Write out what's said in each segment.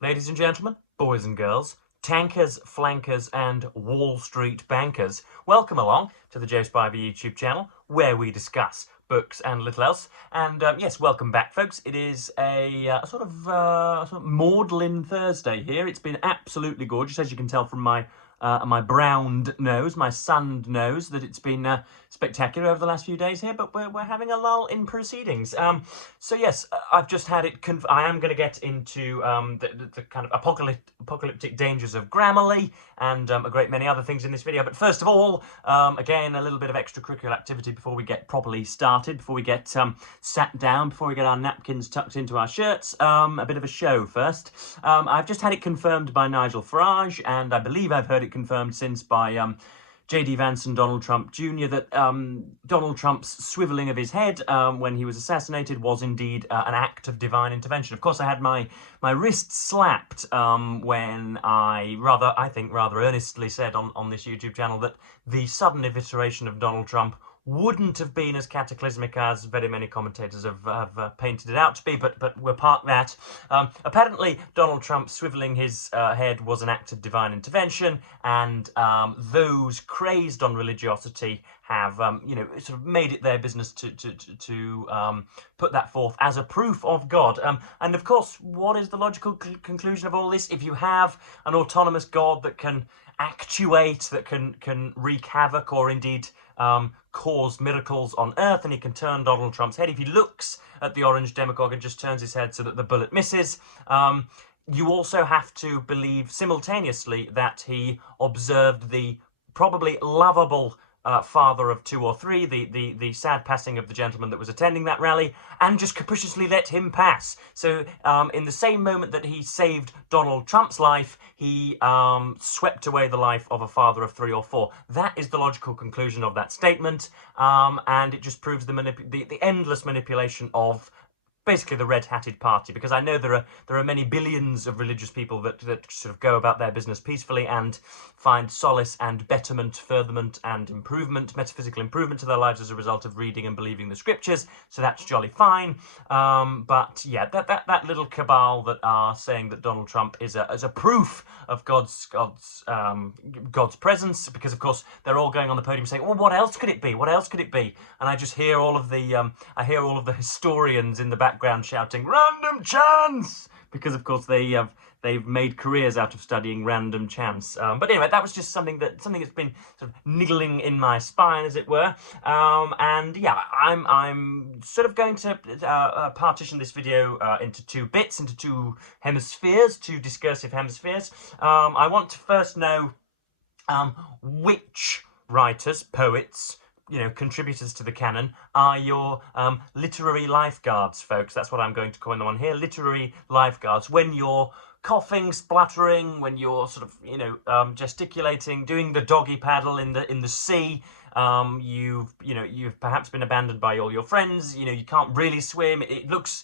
Ladies and gentlemen, boys and girls, tankers, flankers, and Wall Street bankers, welcome along to the Joe Spivey YouTube channel, where we discuss books and little else. And yes, welcome back, folks. It is a sort of maudlin Thursday here. It's been absolutely gorgeous, as you can tell from my browned nose, my sunned nose, that it's been spectacular over the last few days here, but we're having a lull in proceedings. So yes, I've just had it, I am going to get into the kind of apocalyptic dangers of Grammarly and a great many other things in this video. But first of all, again, a little bit of extracurricular activity before we get properly started, before we get sat down, before we get our napkins tucked into our shirts. A bit of a show first. I've just had it confirmed by Nigel Farage, and I believe I've heard it confirmed since by J.D. Vance and Donald Trump Jr. that Donald Trump's swivelling of his head when he was assassinated was indeed an act of divine intervention. Of course, I had my wrist slapped when I think rather earnestly said on this YouTube channel that the sudden evisceration of Donald Trump wouldn't have been as cataclysmic as very many commentators have painted it out to be, but we'll park that. Apparently, Donald Trump swivelling his head was an act of divine intervention, and those crazed on religiosity have, sort of made it their business to put that forth as a proof of God. And of course, what is the logical conclusion of all this? If you have an autonomous God that can actuate, that can wreak havoc, or indeed cause miracles on Earth, and he can turn Donald Trump's head. If he looks at the orange demagogue and just turns his head so that the bullet misses, you also have to believe simultaneously that he observed the probably lovable father of two or three, the sad passing of the gentleman that was attending that rally, and just capriciously let him pass. So in the same moment that he saved Donald Trump's life, he swept away the life of a father of three or four. That is the logical conclusion of that statement, and it just proves the endless manipulation of basically the red-hatted party, because I know there are many billions of religious people that sort of go about their business peacefully and find solace and betterment, furtherment and improvement, metaphysical improvement to their lives as a result of reading and believing the scriptures. So that's jolly fine. But yeah, that little cabal that are saying that Donald Trump is a proof of God's presence, because of course they're all going on the podium saying, well, what else could it be? What else could it be? And I just hear all of the historians in the background shouting random chance, because of course they've made careers out of studying random chance. But anyway, that was just something that's been sort of niggling in my spine, as it were. And yeah, I'm sort of going to partition this video into two bits, into two hemispheres, two discursive hemispheres. I want to first know which writers, poets, contributors to the canon are your literary lifeguards, folks. That's what I'm going to coin them on here, literary lifeguards. When you're coughing, spluttering, when you're sort of, gesticulating, doing the doggy paddle in the sea, you've perhaps been abandoned by all your friends. You can't really swim. It looks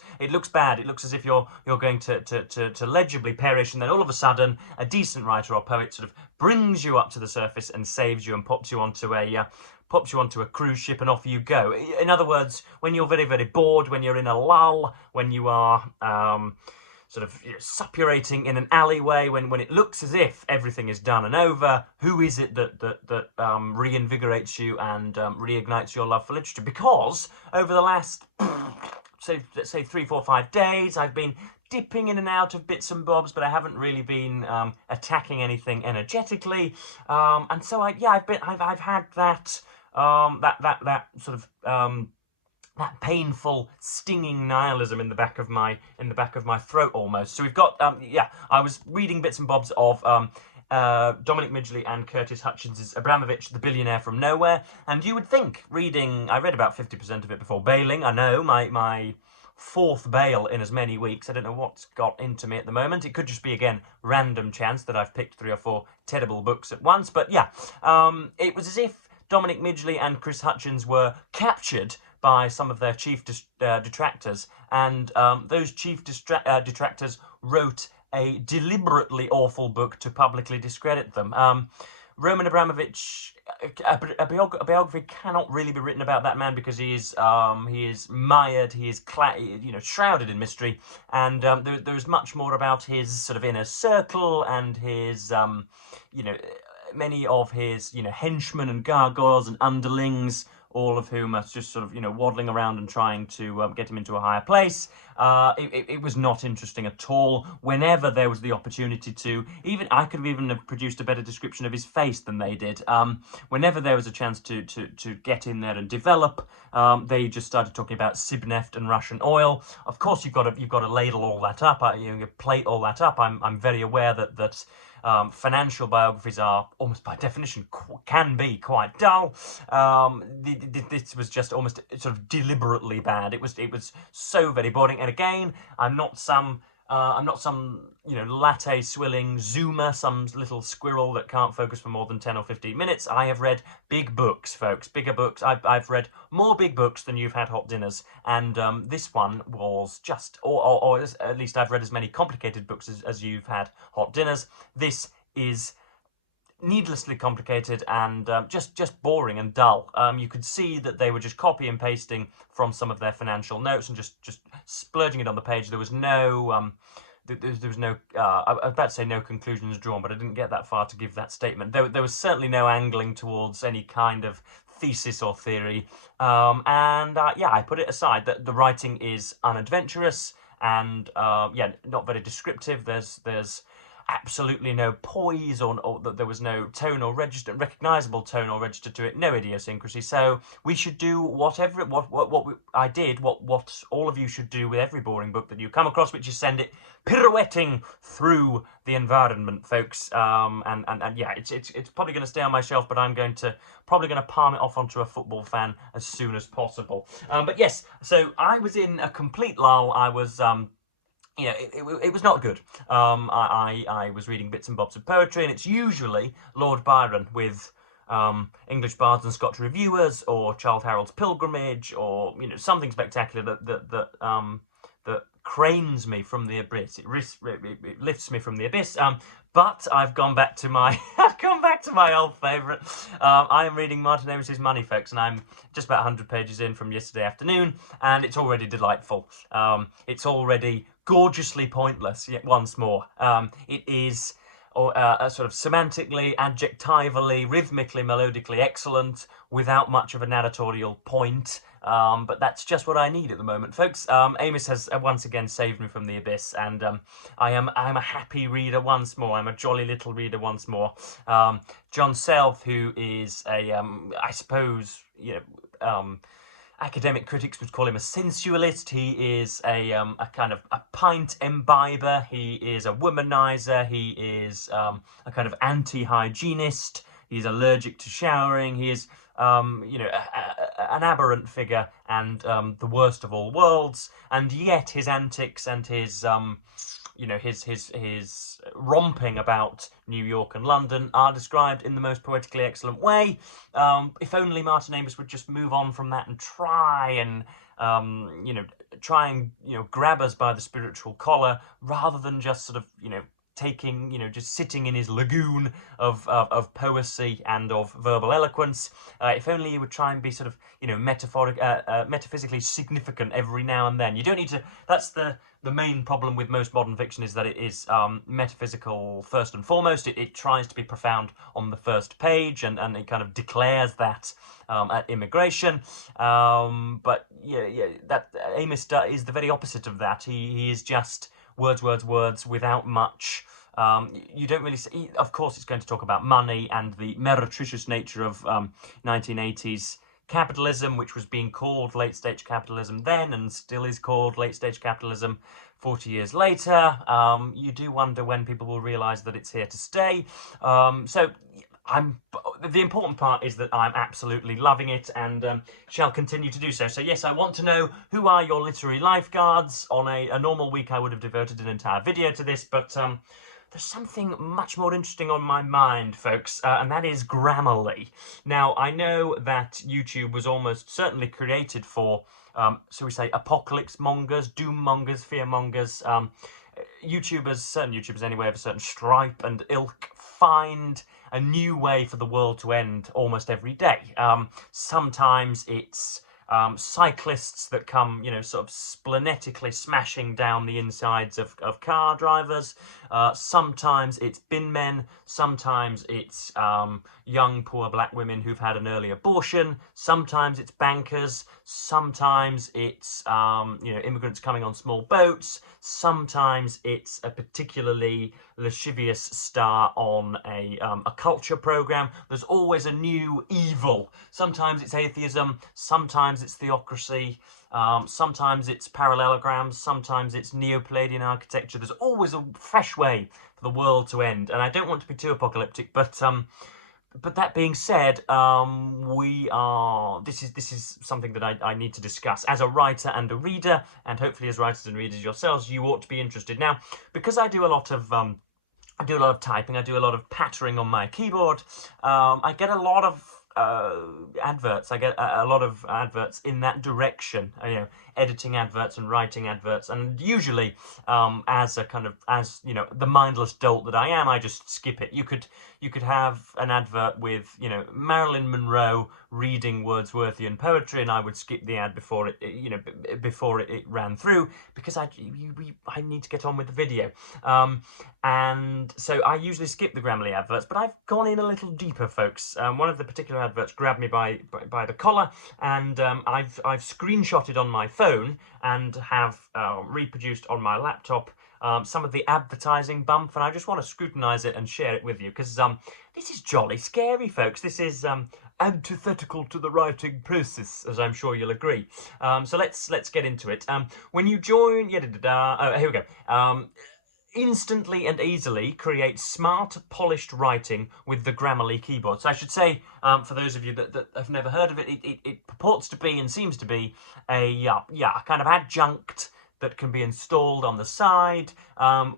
bad. It looks as if you're going to legibly perish, and then all of a sudden, a decent writer or poet sort of brings you up to the surface and saves you and pops you onto a cruise ship, and off you go. In other words, when you're very, very bored, when you're in a lull, when you are sort of suppurating in an alleyway, when it looks as if everything is done and over, who is it that reinvigorates you and reignites your love for literature? Because over the last, let's say 3, 4, 5 days, I've been dipping in and out of bits and bobs, but I haven't really been attacking anything energetically, and so I've had that sort of that painful, stinging nihilism in the back of my throat almost. So we've got I was reading bits and bobs of Dominic Midgley and Curtis Hutchins' Abramovich, the Billionaire from Nowhere, and you would think, I read about 50% of it before bailing. I know, my fourth bail in as many weeks. I don't know what's got into me at the moment. It could just be, again, random chance that I've picked 3 or 4 terrible books at once. But yeah, it was as if Dominic Midgley and Chris Hutchins were captured by some of their chief detractors, and those chief detractors wrote a deliberately awful book to publicly discredit them. Roman Abramovich, a biography cannot really be written about that man because he is mired, he is shrouded in mystery, and there's much more about his sort of inner circle and his you know many of his henchmen and gargoyles and underlings, all of whom are just sort of waddling around and trying to get him into a higher place. It was not interesting at all. Whenever there was the opportunity to, even I could have even have produced a better description of his face than they did. Whenever there was a chance to get in there and develop, they just started talking about Sibneft and Russian oil. Of course, you've got to ladle all that up. You plate all that up. I'm very aware that. Financial biographies are almost by definition can be quite dull. This was just almost sort of deliberately bad. It was so very boring. And again, I'm not some latte swilling zoomer, some little squirrel that can't focus for more than 10 or 15 minutes. I have read big books, folks, bigger books. I've read more big books than you've had hot dinners, and this one was just, or at least I've read as many complicated books as you've had hot dinners. This is needlessly complicated and just boring and dull. You could see that they were just copy and pasting from some of their financial notes and just splurging it on the page. There was no there was no I was about to say no conclusions drawn, but I didn't get that far to give that statement. There was certainly no angling towards any kind of thesis or theory, yeah, I put it aside. That the writing is unadventurous and yeah, not very descriptive. There's absolutely no poise or that there was no tone or register, recognizable tone or register to it, no idiosyncrasy. So we should do what all of you should do with every boring book that you come across, which is send it pirouetting through the environment, folks. And yeah, it's probably going to stay on my shelf, but I'm probably going to palm it off onto a football fan as soon as possible. But yes, so I was in a complete lull. I was it was not good. I was reading bits and bobs of poetry, and it's usually Lord Byron with English Bards and Scotch Reviewers, or Childe Harold's Pilgrimage, or something spectacular that cranes me from the abyss. It lifts me from the abyss. But I've gone back to my old favourite. I am reading Martin Amis's Money, folks, and I'm just about 100 pages in from yesterday afternoon, and it's already delightful. It's already gorgeously pointless, yet once more. It is sort of semantically, adjectivally, rhythmically, melodically excellent, without much of a narratorial point. But that's just what I need at the moment, folks. Amis has once again saved me from the abyss, and I am a happy reader once more. I'm a jolly little reader once more. John Self, who is a, I suppose, academic critics would call him a sensualist. He is a kind of a pint imbiber. He is a womanizer. He is a kind of anti-hygienist. He's allergic to showering. He is, an aberrant figure and the worst of all worlds. And yet his antics and his his romping about New York and London are described in the most poetically excellent way. If only Martin Amis would just move on from that and try and grab us by the spiritual collar, rather than just sort of just sitting in his lagoon of poesy and of verbal eloquence. If only he would try and be sort of metaphysically significant every now and then. You don't need to. That's the main problem with most modern fiction, is that it is metaphysical first and foremost. It tries to be profound on the first page, and it kind of declares that at immigration. But that Amis is the very opposite of that. He is just words without much. You don't really see. Of course, it's going to talk about money and the meretricious nature of 1980s capitalism, which was being called late-stage capitalism then and still is called late-stage capitalism 40 years later. You do wonder when people will realise that it's here to stay. So the important part is that I'm absolutely loving it, and shall continue to do so. So yes, I want to know, who are your literary lifeguards? On a normal week, I would have devoted an entire video to this, but there's something much more interesting on my mind, folks, and that is Grammarly. Now, I know that YouTube was almost certainly created for, so we say, apocalypse mongers, doom mongers, fear mongers, certain YouTubers anyway, of a certain stripe and ilk, find a new way for the world to end almost every day. Sometimes it's cyclists that come, sort of splenetically smashing down the insides of car drivers. Sometimes it's bin men. Sometimes it's young, poor black women who've had an early abortion. Sometimes it's bankers. Sometimes it's, immigrants coming on small boats. Sometimes it's a particularly lascivious star on a culture program. There's always a new evil. Sometimes it's atheism. Sometimes it's theocracy. Sometimes it's parallelograms. Sometimes it's Neo-Palladian architecture. There's always a fresh way for the world to end. And I don't want to be too apocalyptic, but that being said, this is something that I need to discuss. As a writer and a reader, and hopefully as writers and readers yourselves, you ought to be interested. Now, because I do a lot of typing, I do a lot of pattering on my keyboard, I get a lot of adverts. I get a lot of adverts in that direction, editing adverts and writing adverts, and usually as the mindless dolt that I am, I just skip it. You could have an advert with Marilyn Monroe reading Wordsworthian poetry, and I would skip the ad before it ran through, because I need to get on with the video, and so I usually skip the Grammarly adverts. But I've gone in a little deeper, folks. One of the particular adverts grabbed me by the collar, and I've screenshotted on my phone and have reproduced on my laptop some of the advertising bump, and I just want to scrutinise it and share it with you, because this is jolly scary, folks. This is antithetical to the writing process, as I'm sure you'll agree. So let's get into it. When you join, here we go. Instantly and easily create smart, polished writing with the Grammarly keyboard. So I should say, for those of you that have never heard of it, it purports to be and seems to be a kind of adjunct that can be installed on the side,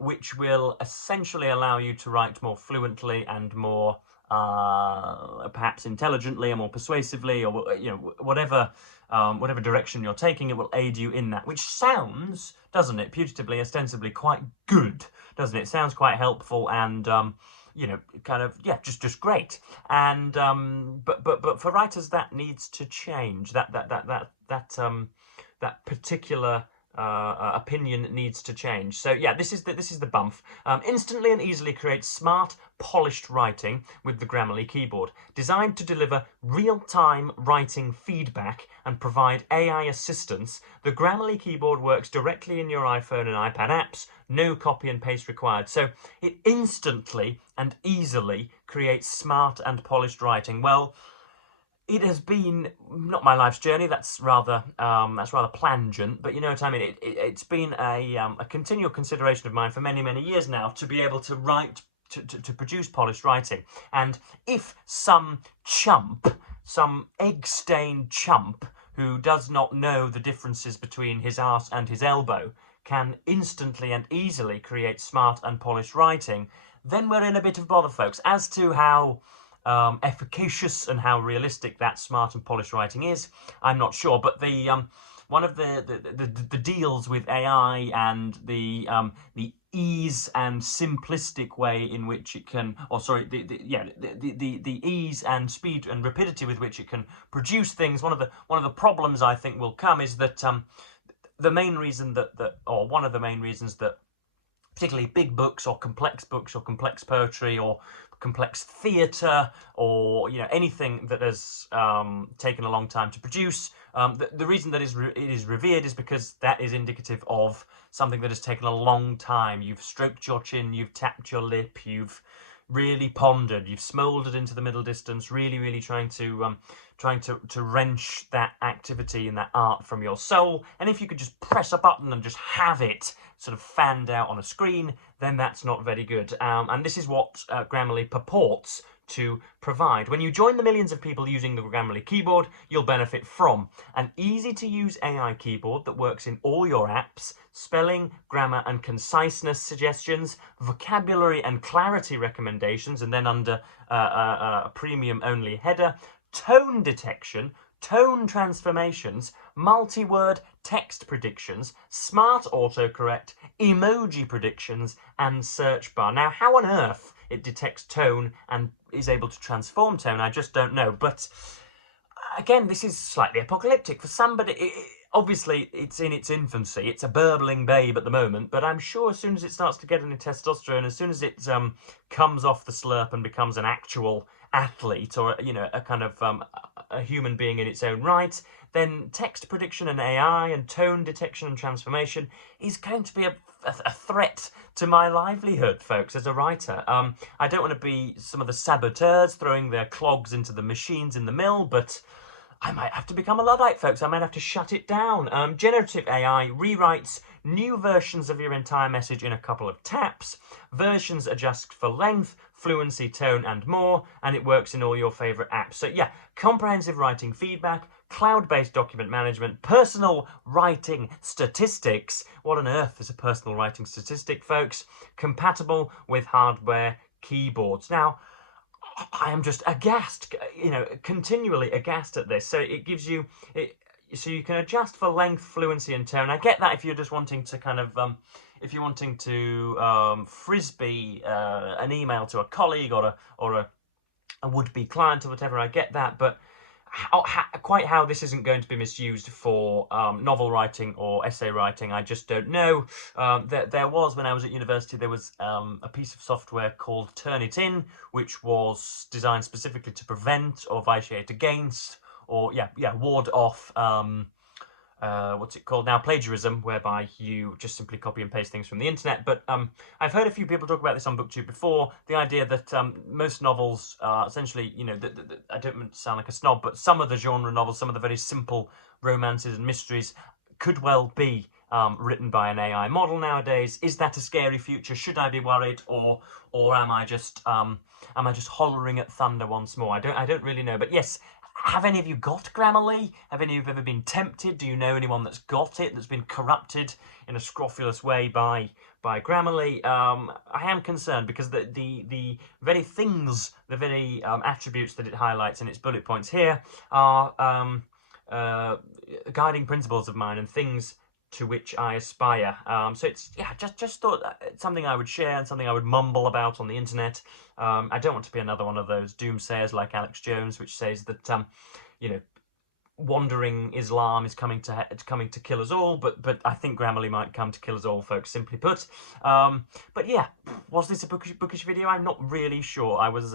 which will essentially allow you to write more fluently and more perhaps intelligently or more persuasively, or whatever direction you're taking. It will aid you in that, which sounds, doesn't it, putatively, ostensibly quite good, doesn't it? It sounds quite helpful and just great. And but for writers, that needs to change. That particular opinion needs to change. So yeah, this is the bump. Instantly and easily create smart, polished writing with the Grammarly keyboard. Designed to deliver real-time writing feedback and provide AI assistance, the Grammarly keyboard works directly in your iPhone and iPad apps. No copy and paste required. So it instantly and easily creates smart and polished writing. Well, it has been not my life's journey. That's rather plangent, but you know what I mean. It's been a continual consideration of mine for many years now to be able to write, to produce polished writing. And if some chump, some egg-stained chump who does not know the differences between his arse and his elbow can instantly and easily create smart and polished writing, then we're in a bit of bother, folks. As to how efficacious and how realistic that smart and polished writing is, I'm not sure. But the one of the deals with AI and the ease and simplistic way in which it can, the ease and speed and rapidity with which it can produce things. One of the problems I think will come is that one of the main reasons that particularly big books or complex poetry or complex theatre or anything that has taken a long time to produce, the reason that it is revered is because that is indicative of something that has taken a long time. You've stroked your chin, you've tapped your lip, you've really pondered, you've smouldered into the middle distance, really trying to wrench that activity and that art from your soul. And if you could just press a button and just have it sort of fanned out on a screen, then that's not very good. And this is what Grammarly purports to provide. When you join the millions of people using the Grammarly keyboard, you'll benefit from an easy-to-use AI keyboard that works in all your apps, spelling, grammar and conciseness suggestions, vocabulary and clarity recommendations, and then under a premium-only header, tone detection, tone transformations, multi-word text predictions, smart autocorrect, emoji predictions, and search bar. Now, how on earth it detects tone and is able to transform tone, I just don't know. But again, this is slightly apocalyptic for somebody. Obviously, it's in its infancy. It's a burbling babe at the moment, but I'm sure as soon as it starts to get any testosterone, as soon as it comes off the slurp and becomes an actual athlete, or a kind of a human being in its own right, then text prediction and AI and tone detection and transformation is going to be a threat to my livelihood, folks, as a writer. I don't want to be some of the saboteurs throwing their clogs into the machines in the mill, but I might have to become a Luddite, folks. I might have to shut it down. Generative AI rewrites new versions of your entire message in a couple of taps. Versions adjust for length, fluency, tone, and more, and it works in all your favourite apps. So yeah, comprehensive writing feedback, cloud-based document management, personal writing statistics. What on earth is a personal writing statistic, folks? Compatible with hardware keyboards. Now, I am just aghast, continually aghast at this. So it gives you, so you can adjust for length, fluency, and tone. I get that if you're just wanting to kind of, if you're wanting to frisbee an email to a colleague or a would-be client or whatever. I get that, but quite how this isn't going to be misused for novel writing or essay writing, I just don't know. There was, when I was at university, there was a piece of software called Turnitin, which was designed specifically to prevent or vitiate against, or ward off what's it called now, plagiarism, whereby you just simply copy and paste things from the internet. But I've heard a few people talk about this on BookTube before, the idea that most novels are essentially, I don't mean to sound like a snob, but some of the genre novels, some of the very simple romances and mysteries could well be written by an AI model nowadays. Is that a scary future? Should I be worried, or am I just hollering at thunder once more? I don't really know. But yes, have any of you got Grammarly? Have any of you ever been tempted? Do you know anyone that's got it, that's been corrupted in a scrofulous way by Grammarly? I am concerned because the very things, the very attributes that it highlights in its bullet points here are guiding principles of mine and things to which I aspire. So it's, just thought it's something I would share and something I would mumble about on the internet. I don't want to be another one of those doomsayers like Alex Jones, which says that, wandering Islam is coming to kill us all, but I think Grammarly might come to kill us all, folks, simply put. But yeah, was this a bookish video? I'm not really sure. I was,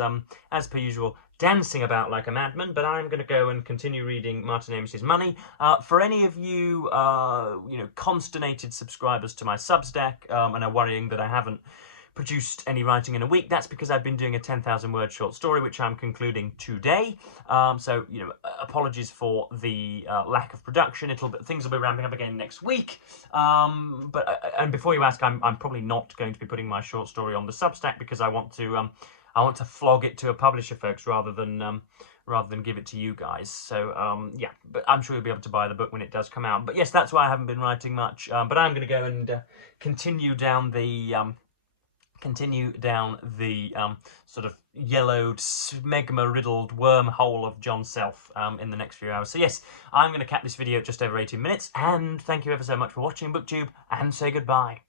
as per usual, dancing about like a madman, but I'm going to go and continue reading Martin Amos's Money. For any of you, consternated subscribers to my Substack and are worrying that I haven't produced any writing in a week, that's because I've been doing a 10,000 word short story, which I'm concluding today. So, apologies for the lack of production. Things will be ramping up again next week. And before you ask, I'm probably not going to be putting my short story on the Substack because I want to flog it to a publisher, folks, rather than give it to you guys. So yeah, but I'm sure you'll be able to buy the book when it does come out. But yes, that's why I haven't been writing much. But I'm going to go and continue down the sort of yellowed, smegma-riddled wormhole of John Self in the next few hours. So yes, I'm going to cap this video at just over 18 minutes, and thank you ever so much for watching BookTube, and say goodbye.